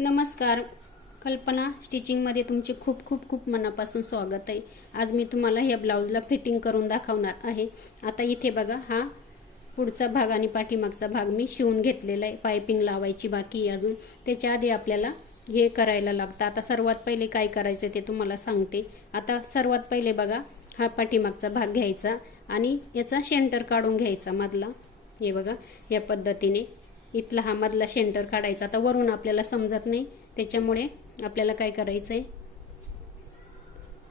नमस्कार. कल्पना स्टिचिंगमध्ये तुमचे खूप खूप खूप मनापासून स्वागत आहे. आज मी तुम्हाला या ब्लाऊजला फिटिंग करून दाखवणार आहे. आता इथे बघा हा पुढचा भाग आणि पाठीमागचा भाग मी शिवून घेतलेला आहे. पायपिंग लावायची बाकी अजून. त्याच्या आधी आपल्याला हे करायला लागतं. आता सर्वात पहिले काय करायचं ते तुम्हाला सांगते. आता सर्वात पहिले बघा हा पाठीमागचा भाग घ्यायचा आणि याचा शेंटर काढून घ्यायचा मधला. हे बघा या पद्धतीने. इथला हा मधला सेंटर काढायचा. आता वरून आपल्याला समजत नाही. त्याच्यामुळे आपल्याला काय करायचं आहे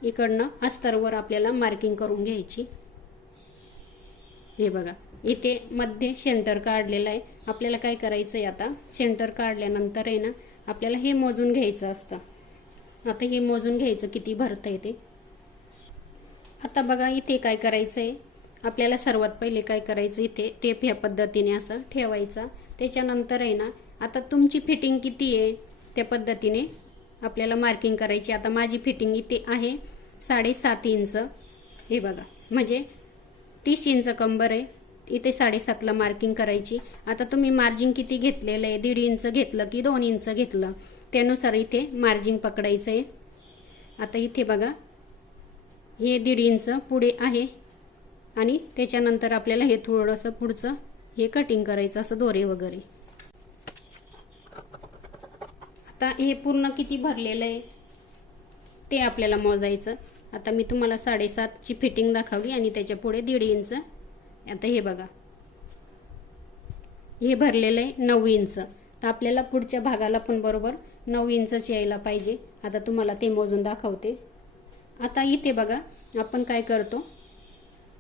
इकडनं अस्तरवर आपल्याला मार्किंग करून घ्यायची. हे बघा. इथे मध्ये सेंटर काढलेलं आहे. आपल्याला काय करायचं आहे आता? सेंटर काढल्यानंतर आहे ना आपल्याला हे मोजून घ्यायचं असतं. आता हे मोजून घ्यायचं किती भरता येते आता बघा इथे काय करायचं आहे आपल्याला सर्वात पहिले काय करायचं? इथे टेप ह्या पद्धतीने असं ठेवायचा. त्याच्यानंतर आहे ना आता तुमची फिटिंग किती आहे? त्या पद्धतीने आपल्याला मार्किंग करायची. आता माझी फिटिंग इथे आहे साडेसात इंच. हे बघा. म्हणजे तीस इंच कंबर आहे. इथे साडेसातला मार्किंग करायची. आता तुम्ही मार्जिन किती घेतलेलं आहे? दीड इंच घेतलं की दोन इंच घेतलं? त्यानुसार इथे मार्जिन पकडायचं आहे. आता इथे बघा. हे दीड इंच पुढे आहे. आणि त्याच्यानंतर आपल्याला हे थोडंसं पुढचं हे कटिंग करायचं असं दोरे वगैरे. आता हे पूर्ण किती भरलेलं आहे ते आपल्याला मोजायचं. आता मी तुम्हाला साडेसातची फिटिंग दाखवली आणि त्याच्या पुढे दीड इंच. आता हे बघा. हे भरलेलं आहे नऊ इंच. तर आपल्याला पुढच्या भागाला पण बरोबर नऊ इंचच यायला पाहिजे. आता तुम्हाला ते मोजून दाखवते. आता इथे बघा आपण काय करतो?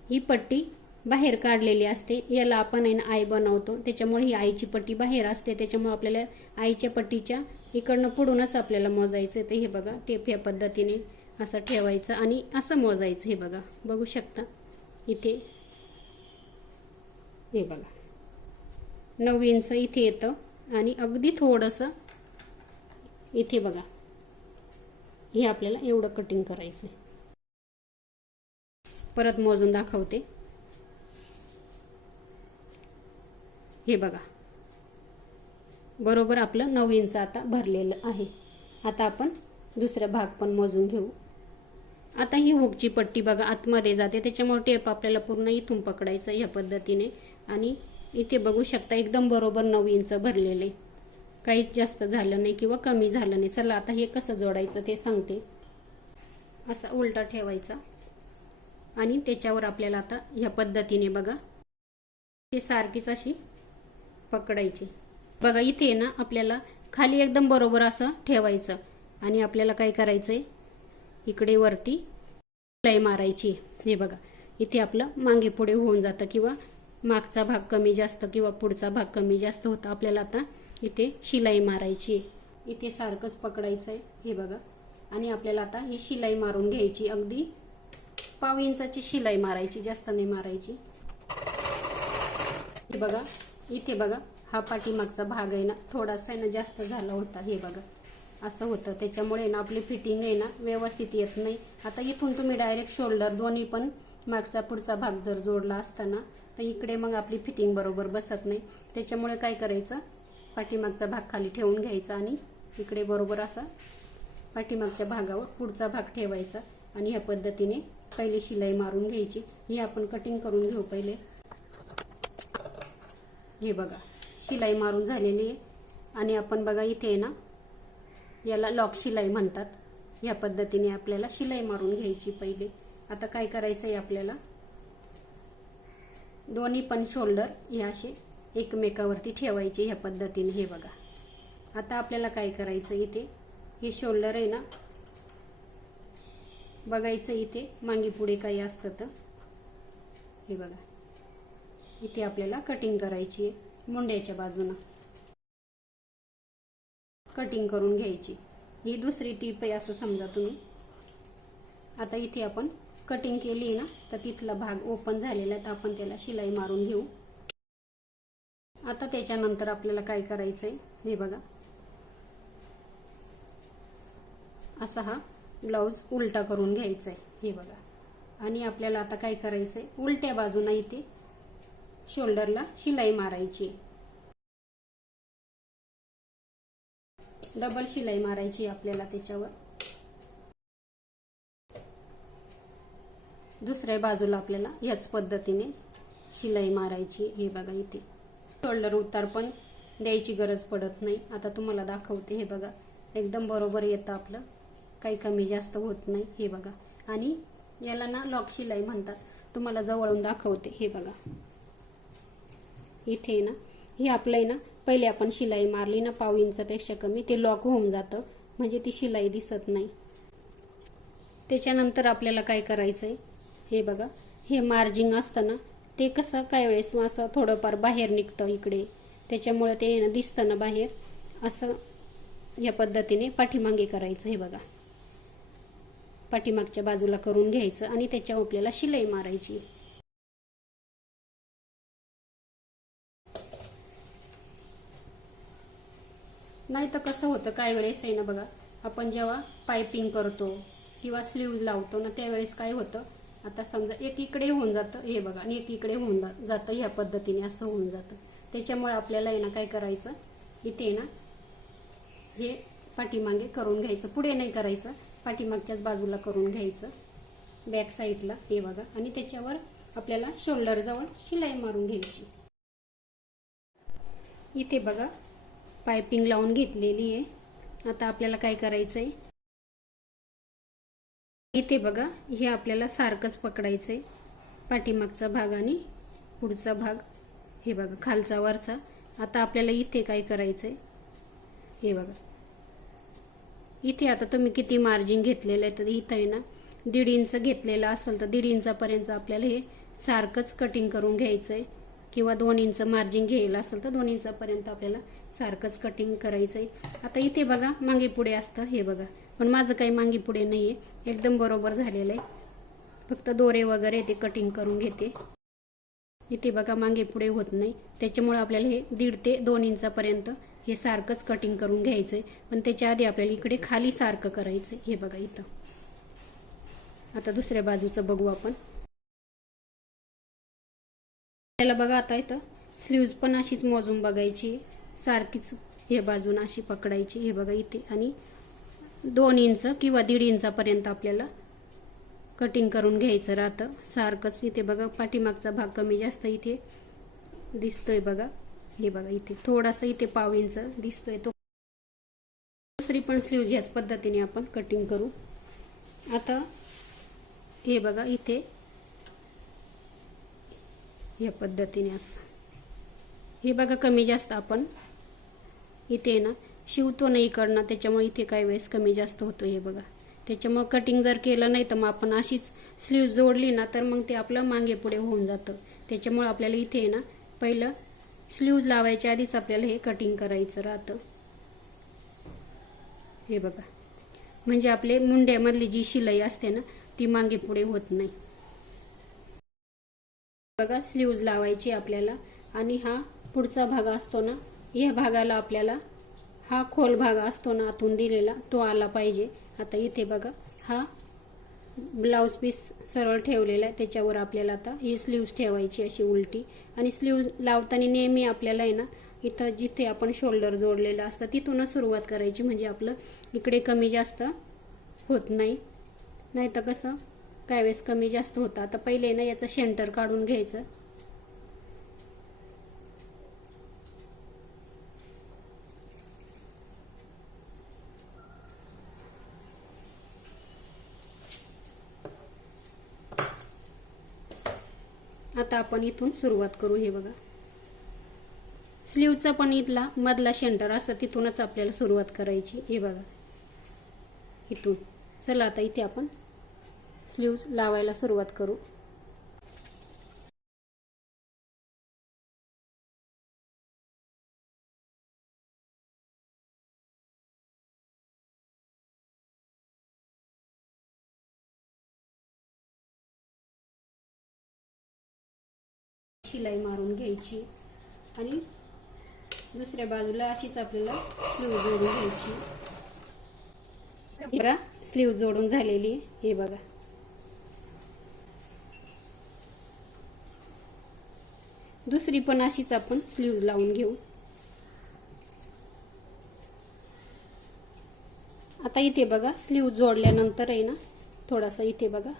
ही पट्टी बाहेर काढलेली असते. याला आपण आहे ना आई बनवतो. त्याच्यामुळे ही आईची पट्टी बाहेर असते. त्याच्यामुळे आपल्याला आईच्या पट्टीच्या इकडनं पुढूनच आपल्याला मोजायचं ते हे बघा टेप या पद्धतीने असं ठेवायचं आणि असं मोजायचं. हे बघा बघू शकता. इथे हे बघा. नऊ इंच इथे येतं आणि अगदी थोडंसं इथे बघा. हे आपल्याला एवढं कटिंग करायचं आहे परत मोजून दाखवते. हे बघा. बरोबर आपलं नऊ इंच आता भरलेलं आहे. आता आपण दुसरा भाग पण मोजून घेऊ. आता ही हुकची पट्टी बघा आतमध्ये जाते. त्याच्यामुळे टेप आपल्याला पूर्ण इथून पकडायचं ह्या पद्धतीने. आणि इथे बघू शकता एकदम बरोबर नऊ इंच भरलेले. काहीच जास्त झालं नाही किंवा कमी झालं नाही. चला आता हे कसं जोडायचं ते सांगते. असा उलटा ठेवायचा. आणि त्याच्यावर आपल्याला आता ह्या पद्धतीने बघा. ते सारखीच अशी पकडायची. बघा इथे ना आपल्याला खाली एकदम बरोबर असं ठेवायचं. आणि आपल्याला काय करायचंय? इकडे वरती शिलाई मारायची. हे बघा इथे आपलं मागे पुढे होऊन जातं किंवा मागचा भाग कमी जास्त किंवा पुढचा भाग कमी जास्त होता. आपल्याला आता इथे शिलाई मारायची. इथे सारखंच पकडायचं आहे हे बघा. आणि आपल्याला आता ही शिलाई मारून घ्यायची. अगदी पाव इंचाची शिलाई मारायची जास्त नाही मारायची. हे बघा इथे बघा हा पाठीमागचा भाग आहे ना थोडासा आहे ना जास्त झाला होता हे बघा. असं होतं. त्याच्यामुळे ना आपली फिटिंग आहे ना व्यवस्थित येत नाही. आता इथून तुम्ही डायरेक्ट शोल्डर दोन्ही पण मागचा पुढचा भाग जर जोडला असताना तर इकडे मग आपली फिटिंग बरोबर बसत नाही. त्याच्यामुळे काय करायचं? पाठीमागचा भाग खाली ठेवून घ्यायचा आणि इकडे बरोबर असा पाठीमागच्या भागावर पुढचा भाग ठेवायचा. आणि ह्या पद्धतीने पहिले शिलाई मारून घ्यायची. ही आपण कटिंग करून घेऊ पहिले. हे बघा शिलाई मारून झालेली आहे. आणि आपण बघा इथे आहे ना याला लॉक शिलाई म्हणतात. या पद्धतीने आपल्याला शिलाई मारून घ्यायची पहिले. आता काय करायचं आहे आपल्याला? दोन्ही पण शोल्डर हे असे एकमेकावरती ठेवायचे ह्या पद्धतीने हे बघा. आता आपल्याला काय करायचं इथे? हे शोल्डर आहे ना बघायचं इथे. मागे पुढे काही असतं तर. हे बघा. इथे आपल्याला कटिंग करायची आहे मुंड्याच्या बाजूनं. कटिंग करून घ्यायची. ही दुसरी टीप आहे असं समजा तुम्ही. आता इथे आपण कटिंग केली ना तर तिथला भाग ओपन झालेला तर आपण त्याला शिलाई मारून घेऊ. आता त्याच्यानंतर आपल्याला काय करायचंय हे बघा. असा हा ब्लाऊज उलटा करून घ्यायचा आहे हे बघा. आणि आपल्याला आता काय करायचंय उलट्या बाजूला इथे शोल्डरला शिलाई मारायची. डबल शिलाई मारायची आपल्याला त्याच्यावर. दुसऱ्या बाजूला आपल्याला याच पद्धतीने शिलाई मारायची हे बघा इथे. शोल्डर उतार पण द्यायची गरज पडत नाही. आता तुम्हाला दाखवते हे बघा. एकदम बरोबर येतं आपलं. काही कमी जास्त होत नाही. हे बघा. आणि याला ना लॉक शिलाई म्हणतात. तुम्हाला जवळून दाखवते. हे बघा. इथे ना हे आपलं आहे ना पहिले आपण शिलाई मारली ना पाव इंचापेक्षा कमी ते लॉक होऊन जातं. म्हणजे ती शिलाई दिसत नाही. त्याच्यानंतर आपल्याला काय करायचं आहे हे बघा हे मार्जिंग असतं ना ते कसं काय वेळेस असं थोडंफार बाहेर निघतं इकडे. त्याच्यामुळे ते ना दिसतं ना बाहेर. असं या पद्धतीने पाठीमागे करायचं हे बघा. पाठीमागच्या बाजूला करून घ्यायचं आणि त्याच्यावर आपल्याला शिलाई मारायची. नाही तर कसं होतं काय वेळेस आहे ना बघा आपण जेव्हा पायपिंग करतो किंवा स्लीव्ज लावतो ना त्यावेळेस काय होतं आता समजा एक इकडे होऊन जातं हे बघा आणि एक इकडे होऊन जा जातं ह्या पद्धतीने असं होऊन जातं. त्याच्यामुळे आपल्याला आहे ना काय करायचं इथे ना हे पाठीमागे करून घ्यायचं पुढे नाही करायचं पाठीमागच्याच बाजूला करून घ्यायचं बॅक साईडला हे बघा आणि त्याच्यावर आपल्याला शोल्डरजवळ शिलाई मारून घ्यायची. इथे बघा पायपिंग लावून घेतलेली आहे. आता आपल्याला काय करायचं आहे इथे बघा हे आपल्याला सारखंच पकडायचं आहे पाठीमागचा भाग आणि पुढचा भाग. हे बघा खालचा वरचा. आता आपल्याला इथे काय करायचं आहे हे बघा. इथे आता तुम्ही किती मार्जिन घेतलेलं आहे तर इथं आहे ना दीड इंच घेतलेलं असेल तर दीड इंचापर्यंत आपल्याला हे सारखंच कटिंग करून घ्यायचं आहे किंवा दोन इंच मार्जिन घ्यायला असेल तर दोन इंचापर्यंत आपल्याला सारखंच कटिंग करायचं आहे आता इथे बघा मागे पुढे असतं हे बघा. पण माझं काही मागे पुढे नाही आहे एकदम बरोबर झालेलं आहे. फक्त दोरे वगैरे ते कटिंग करून घेते. इथे बघा मागे पुढे होत नाही. त्याच्यामुळे आपल्याला हे दीड ते दोन इंचापर्यंत हे सारखंच कटिंग करून घ्यायचं आहे पण त्याच्या आधी आपल्याला इकडे खाली सारखं करायचं हे बघा इथं. आता दुसऱ्या बाजूचं बघू आपण. आपल्याला बघा आता इथं. स्लीव्ज पण अशीच मोजून बघायची. सारखीच हे बाजून अशी पकडायची. हे बघा इथे. आणि दोन इंच किंवा दीड इंचापर्यंत आपल्याला कटिंग करून घ्यायचं राहतं. सारखंच इथे बघा पाठीमागचा भाग कमी जास्त इथे दिसतोय बघा. हे बघा इथे. थोडासा इथे पाव इंच दिसतोय तो. दुसरी पण स्लीव्ज ह्याच पद्धतीने आपण कटिंग करू. आता हे बघा इथे या पद्धतीने असं. हे बघा कमी जास्त आपण. इथे ना शिवतो नाही इकडनं त्याच्यामुळे इथे काही वेळेस कमी जास्त होतो हे बघा. त्याच्यामुळं कटिंग जर केलं नाही तर मग आपण अशीच स्लीव जोडली ना तर मग ते आपलं मागे पुढे होऊन जातं. त्याच्यामुळं आपल्याला इथे ना पहिलं स्लीव्ज लावायच्या आधीच आपल्याला हे कटिंग करायचं राहतं. हे बघा. म्हणजे आपले मुंड्यामधली जी शिलाई असते ना ती मागे पुढे होत नाही. बघा स्लीव्ज लावायची आपल्याला. आणि हा पुढचा भाग असतो ना या भागाला आपल्याला हा खोल भाग असतो ना आतून दिलेला तो आला पाहिजे. आता इथे बघा हा ब्लाऊज पीस सरळ ठेवलेला आहे. त्याच्यावर आपल्याला आता ही स्लीव्ज ठेवायची अशी उलटी. आणि स्लीव्ज लावताना नेहमी आपल्याला आहे ना इथं जिथे आपण शोल्डर जोडलेलं असतं तिथूनच सुरुवात करायची. म्हणजे आपलं इकडे कमी जास्त होत नाही. नाही तर कसं काय वेळेस कमी जास्त होतं आता पहिले ना याचं सेंटर काढून घ्यायचं. आता आपण इथून सुरुवात करू हे बघा. स्लीवचा पण इथला मधला सेंटर असतं तिथूनच आपल्याला सुरुवात करायची हे बघा. इथून. चला आता इथे आपण स्लीव्ज लावायला सुरुवात करू. शिलाई मारून घ्यायची आणि दुसऱ्या बाजूला अशीच आपल्याला स्लीव जोडून घ्यायची. बघा स्लीव जोडून झालेली हे बघा. दुसरी पण अशीच आपण स्लीव लावून घेऊ. आता इथे बघा स्लीव जोडल्यानंतर आहे ना थोडासा इथे बघा.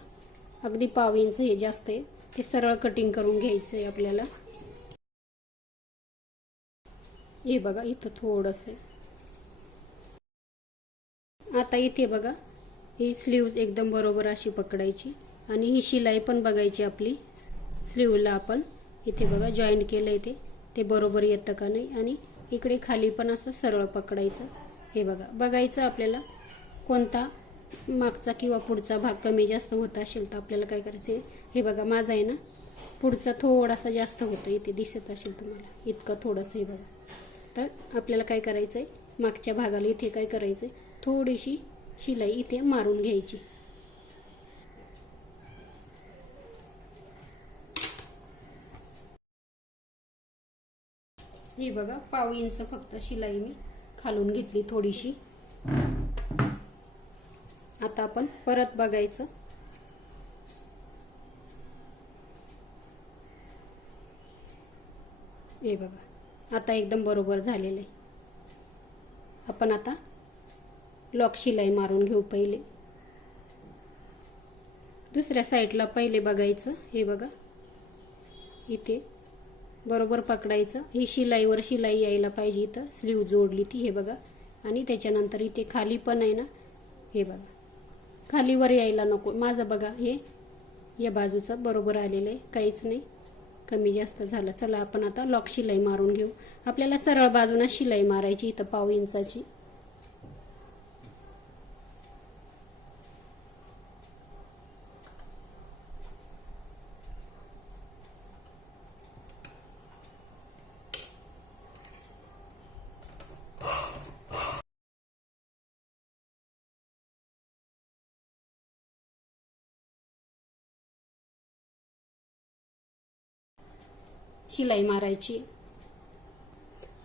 अगदी पाव इंच हे जास्त आहे. ते सरळ कटिंग करून घ्यायचं आहे आपल्याला. हे बघा इथं थोडंसं आहे. आता इथे बघा ही स्लीव्ज एकदम बरोबर अशी पकडायची. आणि ही शिलाई पण बघायची आपली स्लीवला आपण. इथे बघा जॉईंट केलं ते. ते बरोबर येतं का नाही? आणि इकडे खाली पण असं सरळ पकडायचं. हे बघा बघायचं आपल्याला कोणता मागचा किंवा पुढचा भाग कमी जास्त होत असेल तर आपल्याला काय करायचं आहे हे बघा माझा आहे ना पुढचा थोडासा जास्त होतो इथे दिसत असेल तुम्हाला. इतकं थोडंसं हे बघा. तर आपल्याला काय करायचं आहे मागच्या भागाला इथे काय करायचं आहे थोडीशी शिलाई इथे मारून घ्यायची. हे बघा पाव इंच फक्त शिलाई मी खालून घेतली थोडीशी. आता आपण परत बघायचं. हे बघा आता एकदम बरोबर झालेलं आहे. आपण आता लॉक शिलाई मारून घेऊ पहिले. दुसऱ्या साईडला पहिले बघायचं हे बघा. इथे बरोबर पकडायचं. ही शिलाईवर शिलाई यायला पाहिजे इथं. स्लीव जोडली ती हे बघा. आणि त्याच्यानंतर इथे खाली पण आहे ना हे बघा. खालीवर यायला नको. माझं बघा हे या बाजूचं बरोबर आलेलं आहे. काहीच नाही. कमी जास्त झालं. चला आपण आता लॉक शिलाई मारून घेऊ. आपल्याला सरळ बाजूनं शिलाई मारायची इथं पाव इंचाची. शिलाई मारायची.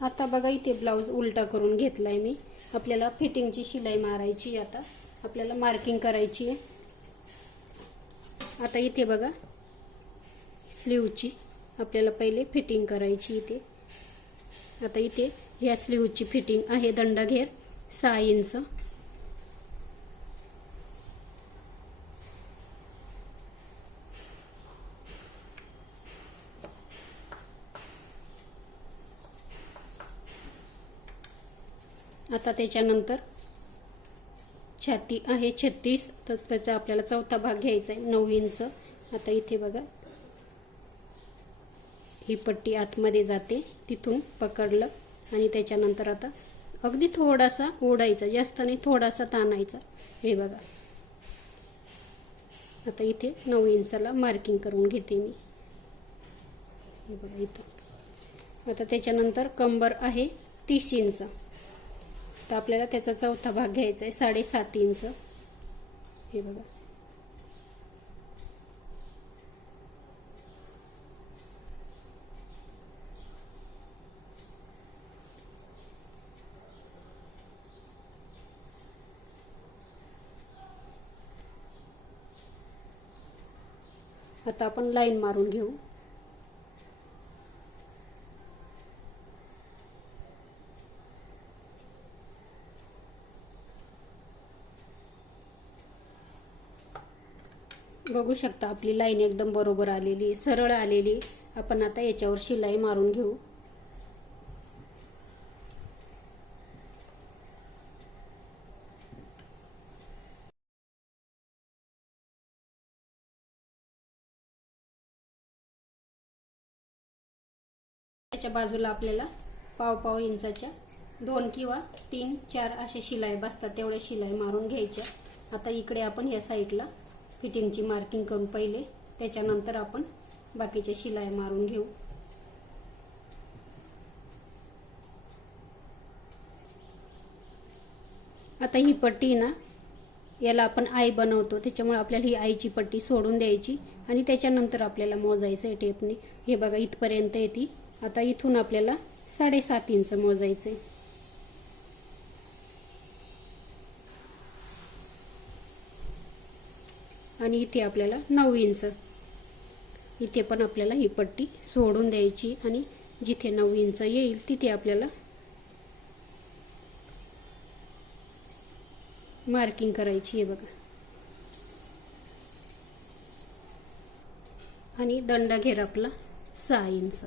आता बघा इथे ब्लाऊज उलटा करून घेतलाय मी. आपल्याला फिटिंगची शिलाई मारायची आता. आपल्याला मार्किंग करायची आहे. आता इथे बघा स्लीवची आपल्याला पहिले फिटिंग करायची इथे. आता इथे ह्या स्लीवची फिटिंग आहे दंडघेर सहा इंच. आता त्याच्यानंतर छाती आहे छत्तीस तर त्याचा आपल्याला चौथा भाग घ्यायचा आहे नऊ इंच. आता इथे बघा. ही पट्टी आतमध्ये जाते तिथून पकडलं आणि त्याच्यानंतर आता अगदी थोडासा ओढायचा जास्त नाही थोडासा ताणायचा. हे बघा. आता इथे नऊ इंचाला मार्किंग करून घेते मी. हे बघा इथं. आता त्याच्यानंतर कंबर आहे तीस इंच. तर आपल्याला त्याचा चौथा भाग घ्यायचा आहे साडेसात इंच. हे बघा. आता आपण लाईन मारून घेऊ. बघू शकता आपली लाईन एकदम बरोबर आलेली सरळ आलेली. आपण आता याच्यावर शिलाई मारून घेऊ. त्याच्या बाजूला आपल्याला पाव पाव इंचाच्या दोन किंवा तीन चार असे शिलाई बसतात तेवढ्या शिलाई मारून घ्यायच्या. आता इकडे आपण या साईडला फिटिंगची मार्किंग करून पहिले. त्याच्यानंतर आपण बाकीच्या शिलाई मारून घेऊ. आता ही पट्टी ना याला आपण आई बनवतो. त्याच्यामुळे आपल्याला ही आईची पट्टी सोडून द्यायची. आणि त्याच्यानंतर आपल्याला मोजायचं आहे टेपने हे बघा इथपर्यंत येते. आता इथून आपल्याला साडेसात इंच मोजायचं आहे आणि इथे आपल्याला नऊ इंच. इथे पण आपल्याला ही पट्टी सोडून द्यायची आणि जिथे नऊ इंच येईल तिथे आपल्याला मार्किंग करायची आहे बघा. आणि दंड घेर आपला सहा इंच.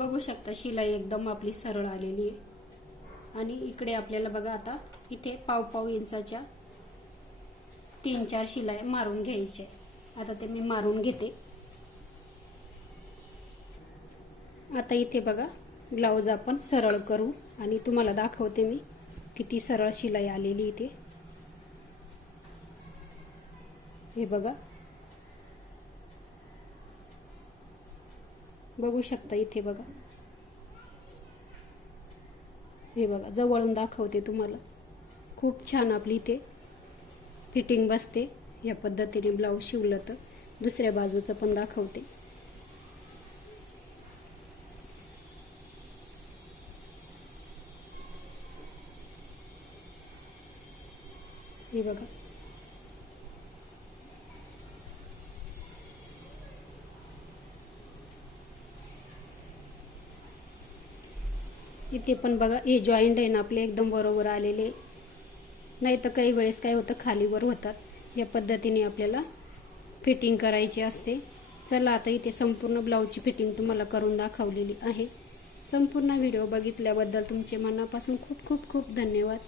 बघू शकता शिलाई एकदम आपली सरळ आलेली आहे. आणि इकडे आपल्याला बघा आता इथे पाव पाव इंचाच्या तीन चार शिलाई मारून घ्यायचे. आता ते मी मारून घेते. आता इथे बघा ब्लाऊज आपण सरळ करू. आणि तुम्हाला दाखवते मी किती सरळ शिलाई आलेली इथे. हे बघा बघू शकता इथे बघा. हे बघा जवळून दाखवते तुम्हाला. खूप छान आपली इथे फिटिंग बसते. या पद्धतीने ब्लाऊज शिवलं तर. दुसऱ्या बाजूचं पण दाखवते. हे बघा. इथे पण बघा हे जॉईंट आहे ना आपले एकदम बरोबर आलेले. नाही तर काही वेळेस काय होतं खालीवर होतात. या पद्धतीने आपल्याला फिटिंग करायची असते. चला आता इथे संपूर्ण ब्लाऊजची फिटिंग तुम्हाला करून दाखवलेली आहे. संपूर्ण व्हिडिओ बघितल्याबद्दल तुमचे मनापासून खूप खूप खूप धन्यवाद.